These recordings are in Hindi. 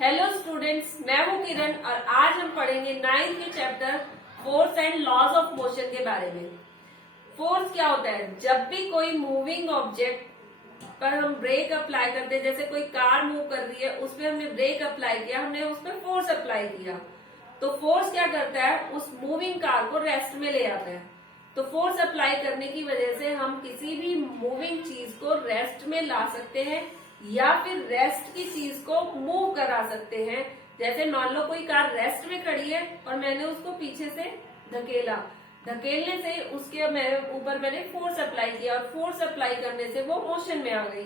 हेलो स्टूडेंट्स, मैं हूं किरण और आज हम पढ़ेंगे 9th के chapter force and laws of motion के बारे में। फोर्स क्या होता है? जब भी कोई मूविंग ऑब्जेक्ट पर हम ब्रेक अप्लाई करते हैं, जैसे कोई कार मूव कर रही है, उसमें हमने ब्रेक अप्लाई किया, हमने उसमें फोर्स अप्लाई किया, तो फोर्स क्या करता है? उस मूविंग कार को रेस्ट में ले आता है। तो फोर्स अप्लाई करने की वजह से हम किसी भी मूविंग चीज को रेस्ट में ला सकते हैं या फिर रेस्ट की चीज को मूव करा सकते हैं। जैसे मान लो कोई कार रेस्ट में खड़ी है और मैंने उसको पीछे से धकेला, धकेलने से उसके ऊपर मैंने फोर्स अप्लाई किया और फोर्स अप्लाई करने से वो मोशन में आ गई।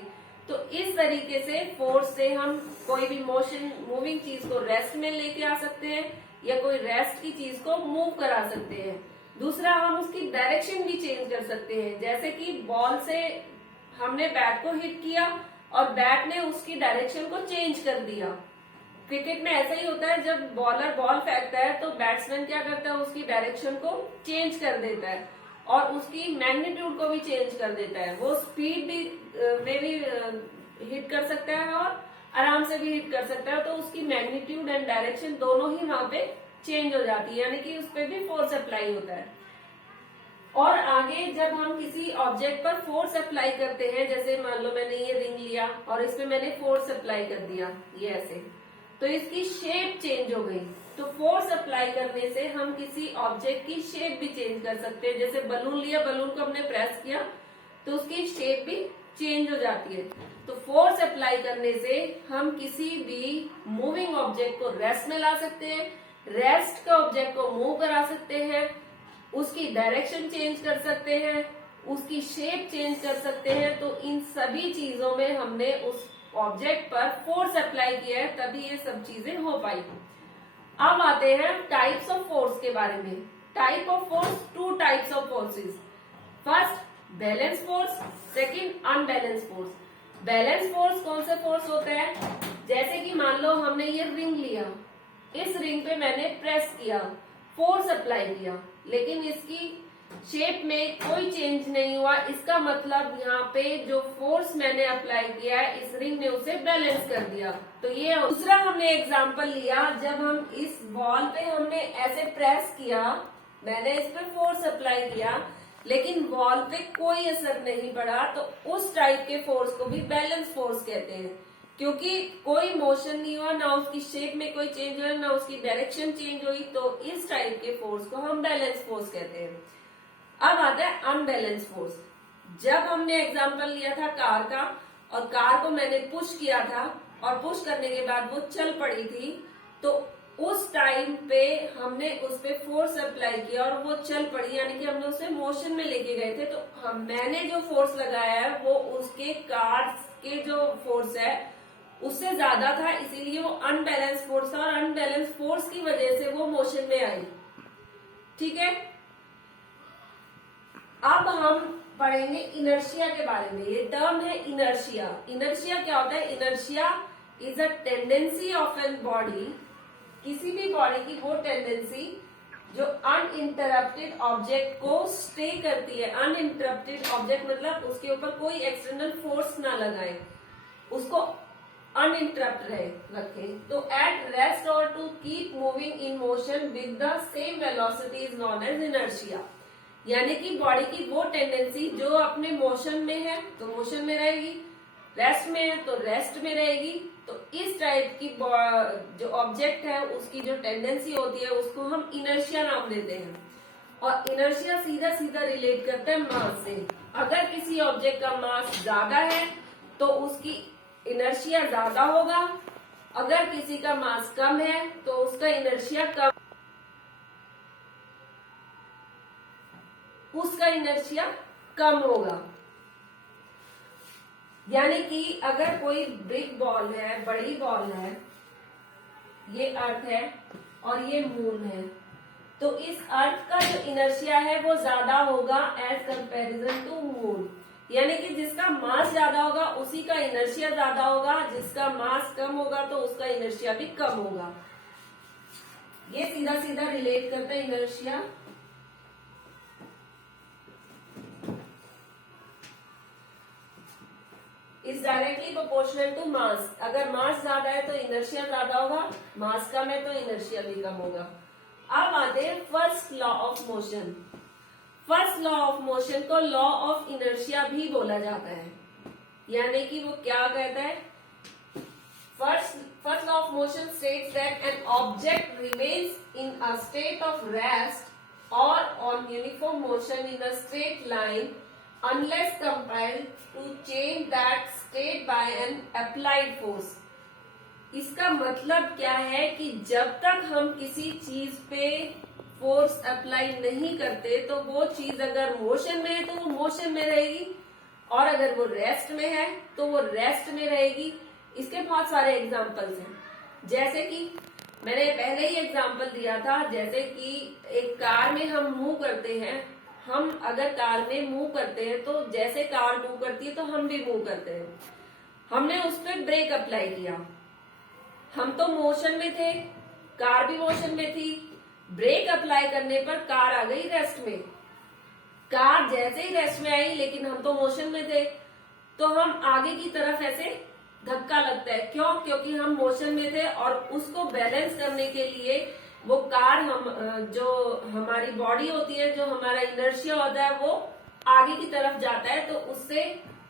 तो इस तरीके से फोर्स से हम कोई भी मोशन मूविंग चीज को रेस्ट में लेके आ सकते हैं या कोई रेस्ट की चीज को मूव करा सकते हैं। दूसरा, हम उसकी डायरेक्शन भी चेंज कर सकते हैं। जैसे कि बॉल से हमने बैट को हिट किया और बैट ने उसकी डायरेक्शन को चेंज कर दिया। क्रिकेट में ऐसा ही होता है, जब बॉलर बॉल फेंकता है तो बैट्समैन क्या करता है? उसकी डायरेक्शन को चेंज कर देता है और उसकी मैग्नीट्यूड को भी चेंज कर देता है। वो स्पीड भी में भी हिट कर सकता है और आराम से भी हिट कर सकता है, तो उसकी मैग्नीट्यूड एंड डायरेक्शन दोनों ही वहां पे चेंज हो जाती है, यानी कि उस पर भी फोर्स अप्लाई होता है। और आगे जब हम किसी ऑब्जेक्ट पर फोर्स अप्लाई करते हैं, जैसे मान लो मैंने ये रिंग लिया और इसमें मैंने फोर्स अप्लाई कर दिया, ये ऐसे, तो इसकी शेप चेंज हो गई। तो फोर्स अप्लाई करने से हम किसी ऑब्जेक्ट की शेप भी चेंज कर सकते हैं। जैसे बलून लिया, बलून को हमने प्रेस किया तो उसकी शेप भी चेंज हो जाती है। तो फोर्स अप्लाई करने से हम किसी भी मूविंग ऑब्जेक्ट को रेस्ट में ला सकते हैं, रेस्ट का ऑब्जेक्ट को मूव करा सकते हैं, उसकी डायरेक्शन चेंज कर सकते हैं, उसकी शेप चेंज कर सकते हैं। तो इन सभी चीजों में हमने उस ऑब्जेक्ट पर फोर्स अप्लाई किया है, तभी ये सब चीजें हो पाई। अब आते हैं टाइप्स ऑफ फोर्स के बारे में। Type of force, two types of forces. First balance force, second unbalance force. Balance force कौन से फोर्स होते हैं? जैसे कि मान लो हमने ये रिंग लिया, इस रिंग पे मैंने प्रेस किया, फोर्स अप्लाई किया, लेकिन इसकी शेप में कोई चेंज नहीं हुआ। इसका मतलब यहाँ पे जो फोर्स मैंने अप्लाई किया है, इस रिंग ने उसे बैलेंस कर दिया। तो ये दूसरा हमने एग्जांपल लिया, जब हम इस बॉल पे हमने ऐसे प्रेस किया, मैंने इस पे फोर्स अप्लाई किया लेकिन बॉल पे कोई असर नहीं पड़ा, तो उस टाइप के फोर्स को भी बैलेंस फोर्स कहते हैं, क्योंकि कोई मोशन नहीं हुआ, ना उसकी शेप में कोई चेंज हुआ, ना उसकी डायरेक्शन चेंज हुई। तो इस टाइप के फोर्स को हम बैलेंस फोर्स कहते हैं। अब आता है अनबैलेंस फोर्स। जब हमने एग्जांपल लिया था कार का, और कार को मैंने पुश किया था और पुश करने के बाद वो चल पड़ी थी, तो उस टाइम पे हमने उस पे फोर्स अप्लाई किया और वो चल पड़ी, यानी कि हमने उसे मोशन में लेके गए थे। तो मैंने जो फोर्स लगाया है वो उसके कार के जो फोर्स है उससे ज्यादा था, इसीलिए वो अनबैलेंस फोर्स था और अनबैलेंस फोर्स की वजह से वो मोशन में आई। ठीक है, अब हम पढ़ेंगे इनर्शिया के बारे में। ये टर्म है इनर्शिया। इनर्शिया क्या होता है? Inertia is a tendency of an body, किसी भी बॉडी की वो टेंडेंसी जो अनइंटरप्टेड ऑब्जेक्ट को स्टे करती है। अनइंटरप्टेड ऑब्जेक्ट मतलब उसके ऊपर कोई एक्सटर्नल फोर्स ना लगाए, उसको अनइंटरप्ट रखे। तो एट रेस्ट और to keep moving in motion with the same velocity is known as inertia. यानी कि बॉडी की वो टेंडेंसी जो अपने मोशन में है तो मोशन में रहेगी, रेस्ट में है तो रेस्ट में रहेगी। तो इस टाइप की जो ऑब्जेक्ट है उसकी जो टेंडेंसी होती है उसको हम इनर्शिया नाम देते हैं। और इनर्शिया सीधा सीधा रिलेट करता है मास से। अगर किसी ऑब्जेक्ट का मास ज्यादा है तो उसकी इनर्शिया ज्यादा होगा, अगर किसी का मास कम है तो उसका इनर्शिया कम होगा। यानी कि अगर कोई बिग बॉल है, बड़ी बॉल है, ये अर्थ है और ये मून है, तो इस अर्थ का जो इनर्शिया है वो ज्यादा होगा एज कंपैरिजन टू मून। यानी कि जिसका मास ज्यादा होगा उसी का इनर्शिया ज्यादा होगा, जिसका मास कम होगा तो उसका इनर्शिया भी कम होगा। ये सीधा सीधा रिलेट करता है inertia. Is directly proportional to mass. अगर मास ज्यादा है तो इनर्शिया ज्यादा होगा, मास कम है तो इनर्शिया भी कम होगा। अब आते हैं first law of motion. First law of motion को लॉ ऑफ इनर्शिया भी बोला जाता है, यानी कि वो क्या कहता है, first law of motion states that an object remains in a state of rest or on uniform motion in a straight line unless compelled to change that state by an applied force। इसका मतलब क्या है कि जब तक हम किसी चीज पे फोर्स अप्लाई नहीं करते तो वो चीज अगर मोशन में है तो वो मोशन में रहेगी, और अगर वो रेस्ट में है तो वो रेस्ट में रहेगी। इसके बहुत सारे एग्जाम्पल्स हैं, जैसे कि मैंने पहले ही एग्जाम्पल दिया था, जैसे कि एक कार में हम मूव करते हैं, हम अगर कार में मूव करते हैं तो जैसे कार मूव करती है तो हम भी मूव करते हैं। हमने उस पर ब्रेक अप्लाई किया, हम तो मोशन में थे, कार भी मोशन में थी। ब्रेक अप्लाई करने पर कार आ गई रेस्ट में। कार जैसे ही रेस्ट में आई, लेकिन हम तो मोशन में थे, तो हम आगे की तरफ ऐसे धक्का लगता है। क्यों? क्योंकि हम मोशन में थे और उसको बैलेंस करने के लिए वो कार, हम जो हमारी बॉडी होती है, जो हमारा इनर्शिया होता है, वो आगे की तरफ जाता है, तो उससे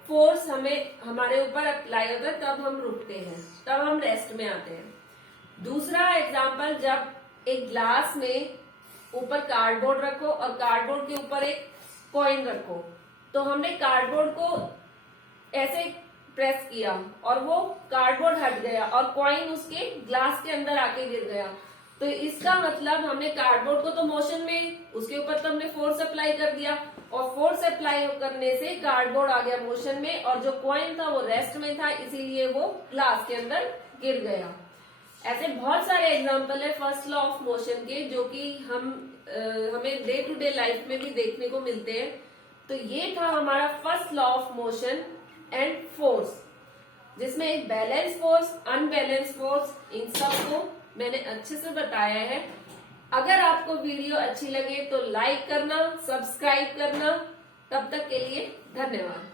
फोर्स हमें हमारे ऊपर अप्लाई होता है, तब हम रुकते हैं, तब हम रेस्ट में आते हैं। दूसरा एग्जाम्पल, जब एक ग्लास में ऊपर कार्डबोर्ड रखो और कार्डबोर्ड के ऊपर एक कॉइन रखो, तो हमने कार्डबोर्ड को ऐसे प्रेस किया और वो कार्डबोर्ड हट गया और कॉइन उसके ग्लास के अंदर आके गिर गया। तो इसका मतलब हमने कार्डबोर्ड को तो मोशन में, उसके ऊपर तो हमने फोर्स अप्लाई कर दिया, और फोर्स अप्लाई करने से कार्डबोर्ड आ गया मोशन में, और जो कॉइन था वो रेस्ट में था, इसीलिए वो ग्लास के अंदर गिर गया। ऐसे बहुत सारे एग्जाम्पल है फर्स्ट लॉ ऑफ मोशन के, जो कि हमें डे टू डे लाइफ में भी देखने को मिलते हैं। तो ये था हमारा first law of motion and force, जिसमें एक बैलेंस फोर्स, अनबैलेंस फोर्स, इन सबको मैंने अच्छे से बताया है। अगर आपको वीडियो अच्छी लगे तो लाइक करना, सब्सक्राइब करना। तब तक के लिए धन्यवाद।